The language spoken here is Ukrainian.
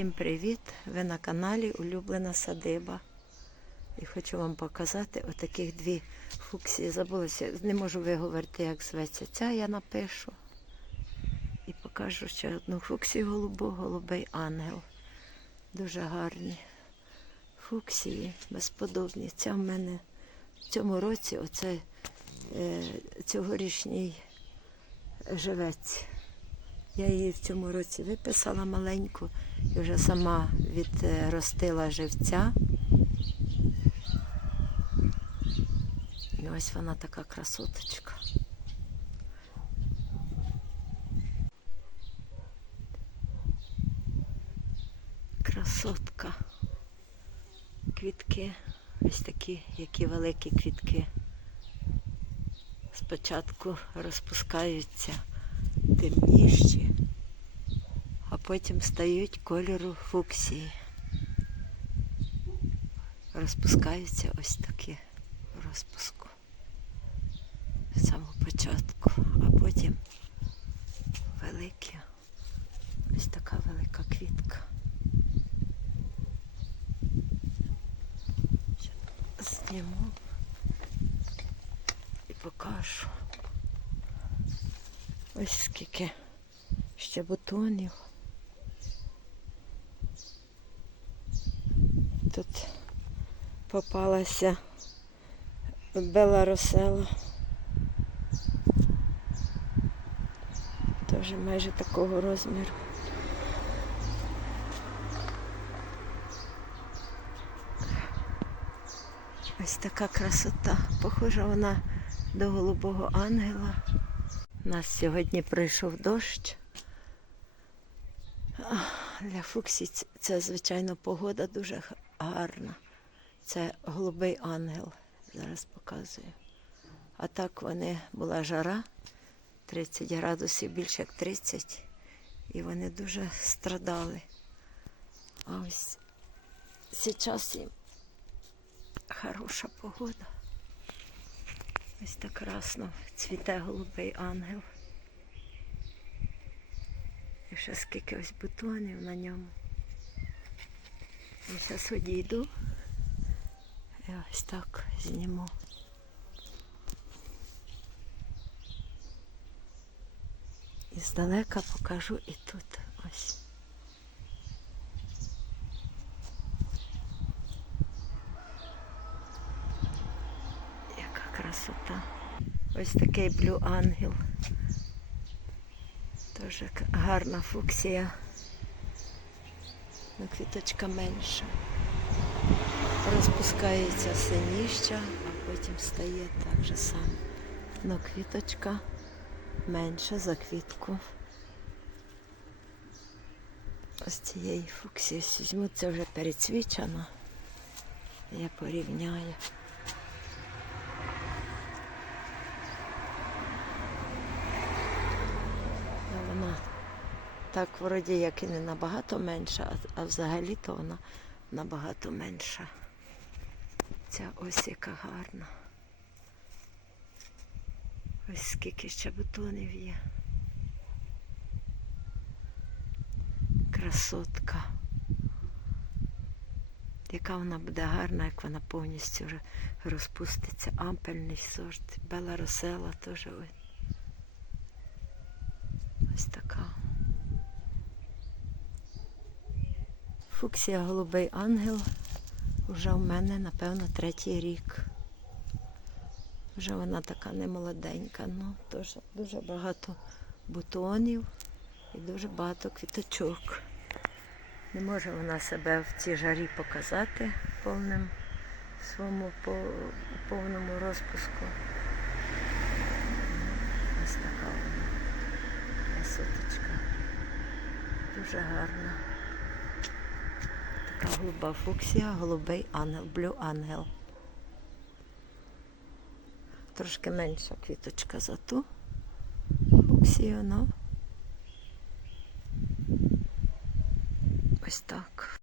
Всім привіт! Ви на каналі Улюблена Садиба. І хочу вам показати отаких дві фуксії. Забулася, не можу виговорити, як зветься. Ця я напишу. І покажу ще одну фуксію голубу, голубий ангел. Дуже гарні фуксії, безподобні. Ця в мене в цьому році оце е, цьогорічній живець. Я її в цьому році виписала маленьку і вже сама відростила живця. І ось вона така красоточка. Красотка. Квітки, ось такі, які великі квітки. Спочатку розпускаються темніші, а потім стають кольору фуксії. Розпускаються ось такі розпуску. З самого початку, а потім великі. Ось така велика квітка. Зніму і покажу. Ось скільки ще бутонів. Тут попалася Бела Росела. Теж майже такого розміру. Ось така красота. Похожа вона до голубого ангела. У нас сьогодні прийшов дощ. Для Фуксі це, звичайно, погода дуже гарна. Це голубий ангел. Зараз показую. А так вони була жара 30 градусів, більше як 30. І вони дуже страдали. А ось зараз їм хороша погода. Ось так красно цвіте голубий ангел. І ще скільки ось бутонів на ньому. Я зараз одійду. І ось так зніму. І здалека покажу і тут ось. Яка красота. Ось такий блю ангел. Дуже гарна фуксія. Ну, квіточка менша. Розпускається синіща, а потім стає так же само. Ну, квіточка менша за квітку. Ось цієї фуксії візьму, це вже перецвічено. Я порівняю. Ну, Вона так вроді як і не набагато менша, а, взагалі-то вона набагато менша. Ця ось яка гарна. Ось скільки ще бутонів є. Красотка. Яка вона буде гарна, як вона повністю вже розпуститься. Ампельний сорт. Бела Росела теж. Ось така. Фуксія голубий ангел вже в мене, напевно, третій рік. Вже вона така немолоденька, ну теж дуже багато бутонів і дуже багато квіточок. Не може вона себе в цій жарі показати повним своєму повному розпуску. Ось така вона красоточка. Дуже гарна. Голуба фуксія, голубий ангел, блю ангел. Трошки менша квіточка за ту фуксію, ну. Ось так.